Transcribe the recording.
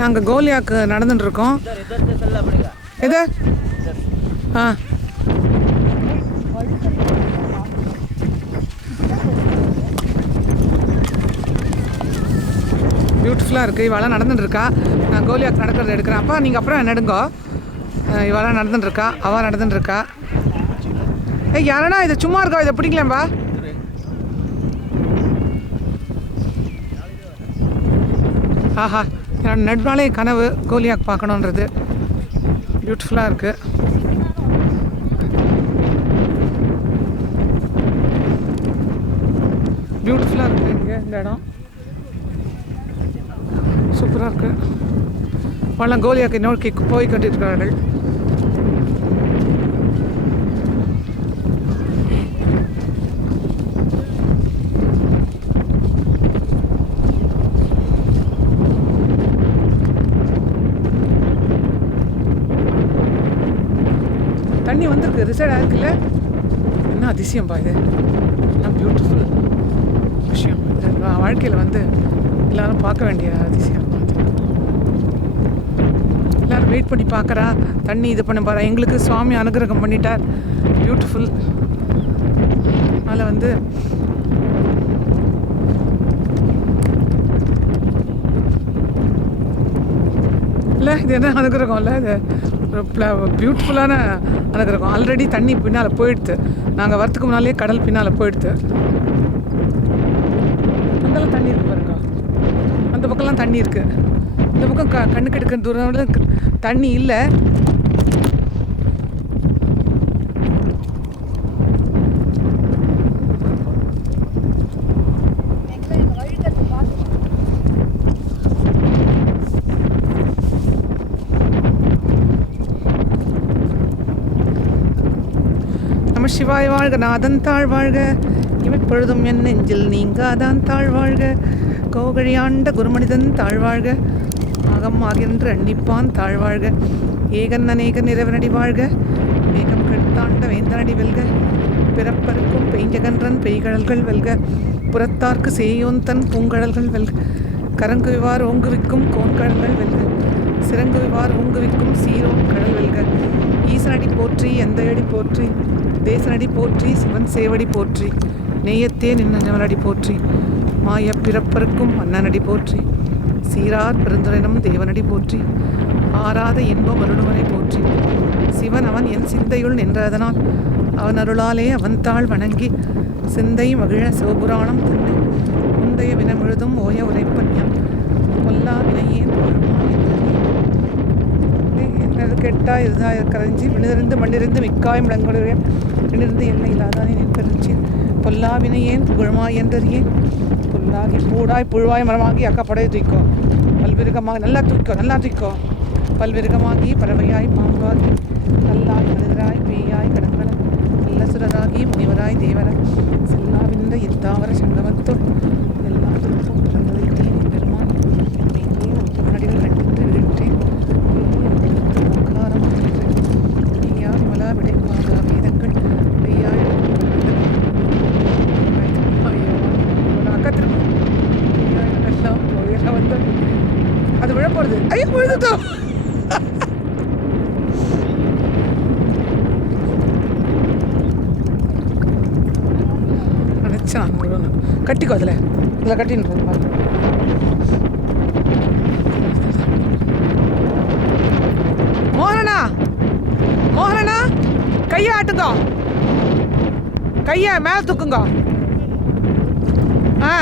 நாங்கள் கோலியாக்கு நடந்துட்டுருக்கோம். எது? ஆ, பியூட்டிஃபுல்லாக இருக்குது. இவெல்லாம் நடந்துட்டுருக்கா. நான் கோலியாக்கு நடக்கிறது எடுக்கிறேன். அப்பா நீங்கள் அப்புறம் நடுங்கோ. இவெல்லாம் நடந்துட்டுருக்கா, அவள் நடந்துட்டுருக்கா. யாரண்ணா இது சும்மா இருக்கா? இதை பிடிக்கலாம்பா. ஆஹா, என்னோட நடுனாலே கனவு கோலியாக் பார்க்கணுன்றது. பியூட்டிஃபுல்லாக இருக்குது. பியூட்டிஃபுல்லாக இருக்குது இங்கே இந்த இடம். சூப்பராக இருக்குது. அவெல்லாம் கோலியாக்கை நோக்கி போய் கொண்டிருக்கிறார்கள். தண்ணி வந்திருக்கு, ரிசைட் ஆகிருக்குல்ல. என்ன அதிசயம்பா இது. என்ன பியூட்டிஃபுல் விஷயம் இது. வாழ்க்கையில் வந்து எல்லோரும் பார்க்க வேண்டிய அதிசயம். எல்லோரும் வெயிட் பண்ணி பார்க்குறா. தண்ணி இது பண்ண பாரு. எங்களுக்கு சுவாமி அனுகிரகம் பண்ணிட்டார். பியூட்டிஃபுல். அதில் வந்து இல்லை இது என்ன அனுகிரகம் இல்லை, இது பியூட்டிஃபுல்லான அனுகிரகம். ஆல்ரெடி தண்ணி பின்னால் போயிடுது. நாங்கள் வரத்துக்கு முன்னாலே கடல் பின்னால் போயிடுது. அங்கெல்லாம் தண்ணி இருக்குது பாருங்க. அந்த பக்கம்லாம் தண்ணி இருக்குது. இந்த பக்கம் கண்ணுக்கு எடுக்கிற தூரம் தண்ணி இல்லை. நம சிவாய் வாழ்க, நாதன் தாழ் வாழ்க, இமைப்பொழுதும் என் நெஞ்சில் நீங்காதான் தாழ் வாழ்க, கோகழி ஆண்ட குருமனிதன் தாழ் வாழ்க, ஆகம் ஆகின்ற அன்னிப்பான் தாழ் வாழ்க, ஏகன் அநேகன் இறைவனடி வாழ்க, மேகம் கெடுத்தாண்ட வேந்தனடி வெல்க, பிறப்பருக்கும் பெய்ஞ்சகன்றன் பெய்கடல்கள் வெல்க, புறத்தார்க்கு சேயோன் தன் பூங்கடல்கள் வெல்க, கரங்குவிவார் ஓங்குவிக்கும் கோன்கடல்கள் வெல்க, சிறங்குவிவார் ஓங்குவிக்கும் சீரோன் கடல் வெல்க, ஈசனடி போற்றி எந்தையடி போற்றி, தேசனடி போற்றி சிவன் சேவடி போற்றி, நேயத்தே நின்னவனடி போற்றி, மாய பிறப்பருக்கும் மன்னனடி போற்றி, சீரார் பெருந்துரைனம் தேவனடி போற்றி, ஆராத இன்பம் அருளுவனை போற்றி, சிவன் அவன் என் சிந்தையுள் நின்றதனால் அவன் அருளாலே அவன் தாள் வணங்கி சிந்தை மகிழ சிவபுராணம் தன்னை முந்தைய வினமுழுதும் ஓய உரைப்பன் யான் பொல்லா வினையேன் கெட்டா இதுதான் கரைஞ்சி விழுதிருந்து மண்ணிருந்து மிக்காய் முழங்குடைய விண்ணிருந்து எல்லை இல்லாதானே நெற்பெருச்சி பொல்லாவினையேன் புகழ்மாய் என்றறியேன் புல்லாகி பூடாய் புழுவாய் மரமாகி அக்கப்படையை தூக்கோ பல்விருகமாக நல்லா தூக்கோ பல்விருகமாகி பறவையாய் பாம்பாகி கல்லாய் மனிதராய் பேயாய் கடம்பளம் நல்லசுரராகி முனிவராய் தேவர செல்லாவின்ற இத்தாவர சங்கமத்துள் எல்லா துருப்பும் பிறந்ததைத்தேன் பெருமான் நீங்களே ஒன்று நடிகள் கண்டித்து விழித்தேன் அது விழ போறது. ஐயோ விழுதுட்டோம். நினைச்சான் கட்டிக்கோ. அதில் கட்டின்னு மோகனண்ணா கையை ஆட்டுங்க, கையை மேலே தூக்குங்க. ஆ